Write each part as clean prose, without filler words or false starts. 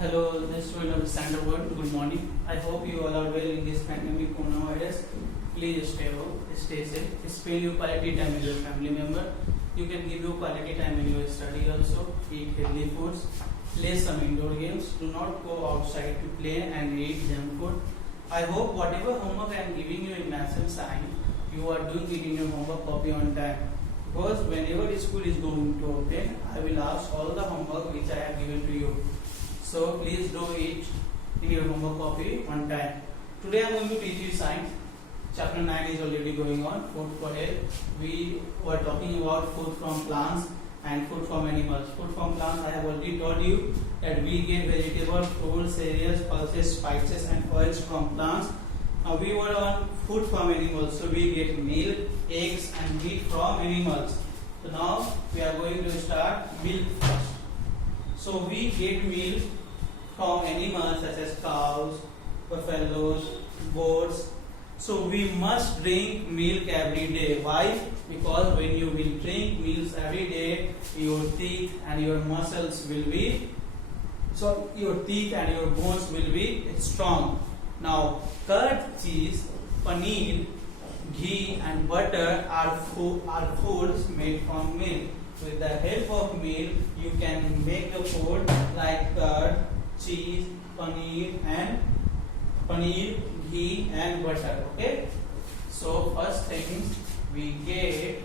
Hello, this is student of Standard World. Good morning. I hope you all are well in this pandemic coronavirus. Please stay home, stay safe. Spend your quality time with your family member. You can give your quality time in your study also. Eat healthy foods. Play some indoor games. Do not go outside to play and eat junk food. I hope whatever homework I am giving you in maths and science, you are doing it in your homework copy on time. Because whenever the school is going to open, I will ask all the homework which I have given to you. So please do it in your homework copy on time. Today I am going to teach you science. Chapter 9 is already going on. Food for health. We were talking about food from plants and food from animals. Food from plants, I have already told you that we get vegetables, fruits, cereals, pulses, spices and oils from plants. Now we were on food from animals. So we get milk, eggs and meat from animals. So now we are going to start milk first. So we get milk from animals such as cows, buffaloes, goats. So we must drink milk every day. Why? Because when you will drink milk every day, your teeth and your muscles will be, your teeth and your bones will be strong. Now, curd, cheese, paneer, ghee and butter are foods made from milk. With the help of milk, you can make the food like curd, cheese, paneer, ghee and butter. Okay. So first thing, we get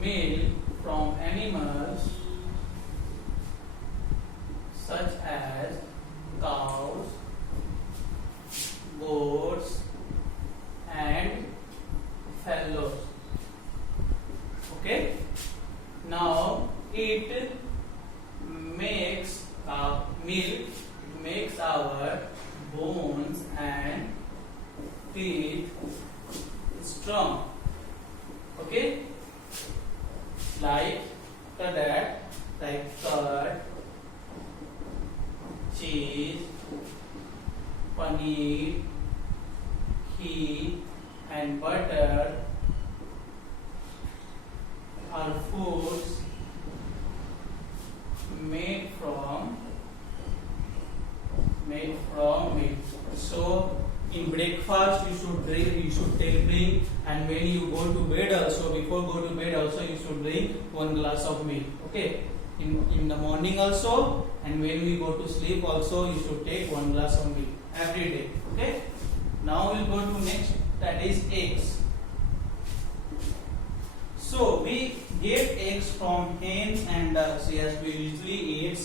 milk from animals such as cows, goats, and buffaloes. Okay. Now it makes milk makes our bones and teeth strong. Okay. Like that, like curd, cheese, paneer, ghee, and butter are foods made from milk. So in breakfast you should take drink, and when you go to bed also, before go to bed also you should drink 1 glass of milk. Okay. In the morning also, and when we go to sleep also, you should take 1 glass of milk every day. Okay. Now we'll go to next, that is eggs. So we get eggs from hens and ducks. Yes, we usually eat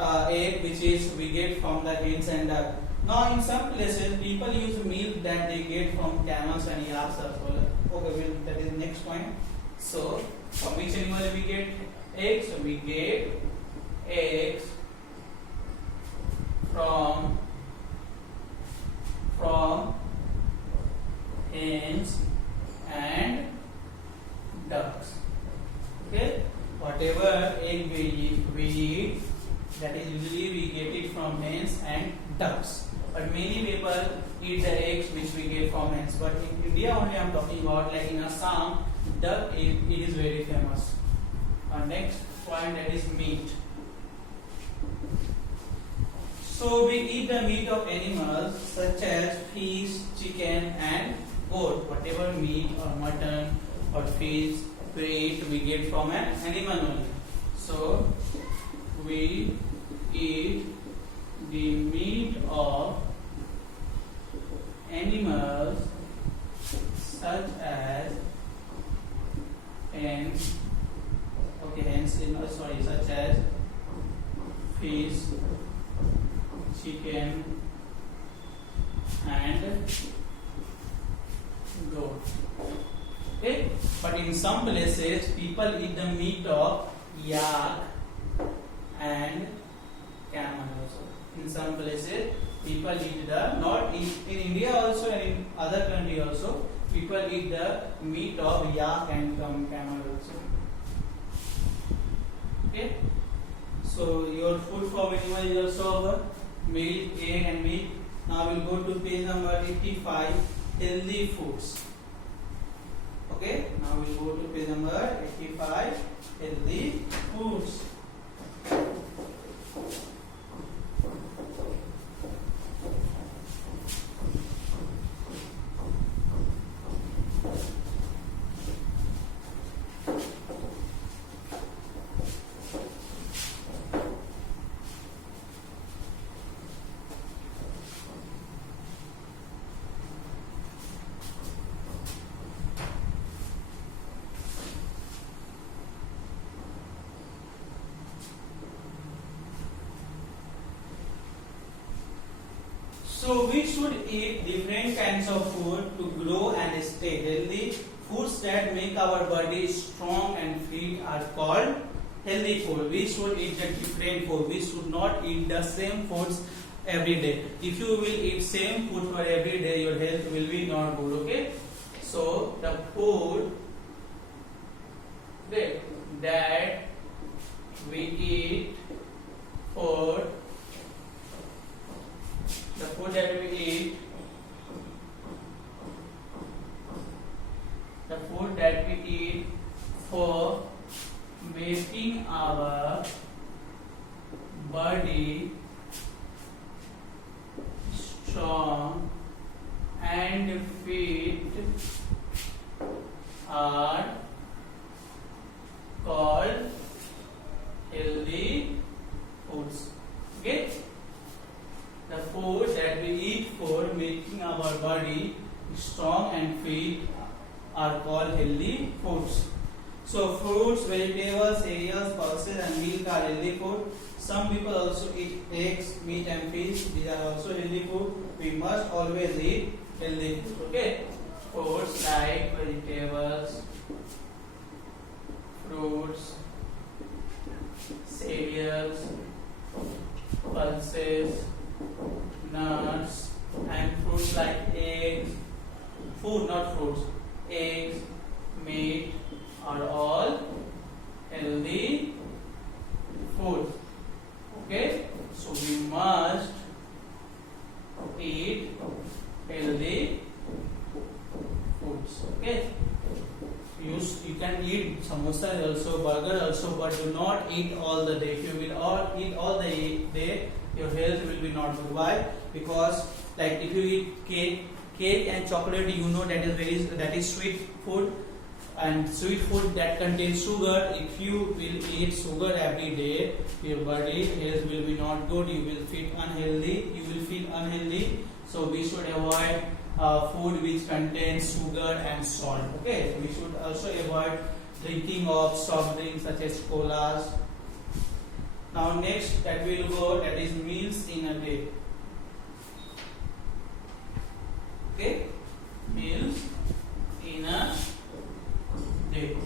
egg which is we get from the hens and ducks. Now in some places people use milk that they get from camels and yaks as well. Okay, well, that is next point. So from which animal we get eggs? So we get eggs from hens and ducks. Okay, whatever egg we eat, that is usually we get it from hens and ducks. But many people eat the eggs which we get from hens. But in India only I am talking about, like in Assam, duck it is very famous. Next point, that is meat. So we eat the meat of animals such as fish, chicken and goat. Whatever meat or mutton or fish we get from an animal only. So we eat the meat of animals such as hens. Okay, such as fish, chicken and goat. Okay, but in some places people eat the meat of yak and camel also. In some places people eat not in India also, and in other country also, people eat the meat of yak and camel also. Okay, so your food from animal is also over: milk, egg and meat. Now we'll go to page number 85, healthy foods. Okay, now we'll go to page number 85, healthy foods. So we should eat different kinds of food to grow and stay healthy. Foods that make our body strong and fit are called healthy food. We should eat the different food. We should not eat the same foods every day. If you will eat same food for every day, your health will be not good. Okay. So the food that we eat for the food that we eat for making our body strong and fit are called healthy foods. Okay? The food that we eat for making our body strong and fit are called healthy foods. So fruits, vegetables, cereals, pulses and milk are healthy food. Some people also eat eggs, meat and fish. These are also healthy food. We must always eat healthy food. Okay? Foods like vegetables, fruits, cereals, pulses, nuts, and fruits like eggs, food not fruits, eggs, meat are all healthy food. Okay, so we must eat healthy foods. Okay, you can eat samosa also, burger also, but do not eat all the day. If you will all eat all the day, your health will be not good. Why? Because like if you eat cake and chocolate, you know that is sweet food, and sweet food that contains sugar. If you will eat sugar every day, your body health will be not good. You will feel unhealthy. So we should avoid food which contains sugar and salt. Okay, we should also avoid drinking of soft drinks such as colas. Now next that we will go, that is meals in a day. Okay, meals in a day.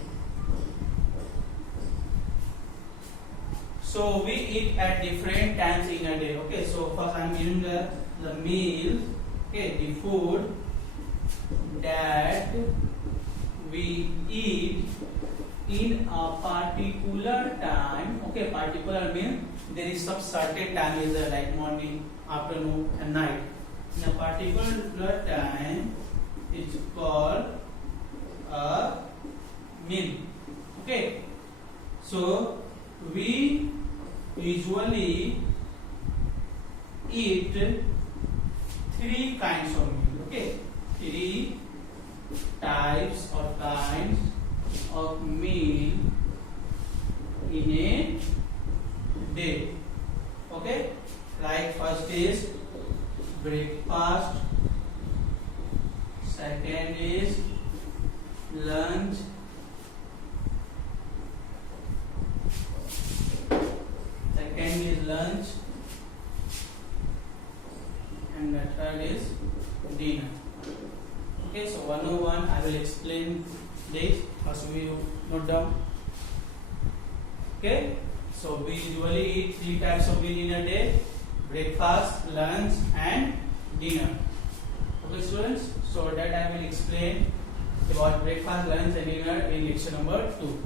So we eat at different times in a day. Okay, so first I am giving the meal. Okay, the food that we eat in a particular time. Okay, particular means there is some certain time is there, like morning, afternoon and night. In a particular time, it's called a meal. Okay, so we usually eat three kinds of meal. Okay, three types or kinds of meal in a day. Okay, like first is breakfast, second is lunch, and the third is dinner. Okay, so 101 I will explain this. First we note down. Okay, so we usually eat three types of meal in a day: breakfast, lunch and dinner. Okay students, so that I will explain about breakfast, lunch and dinner in lecture number 2.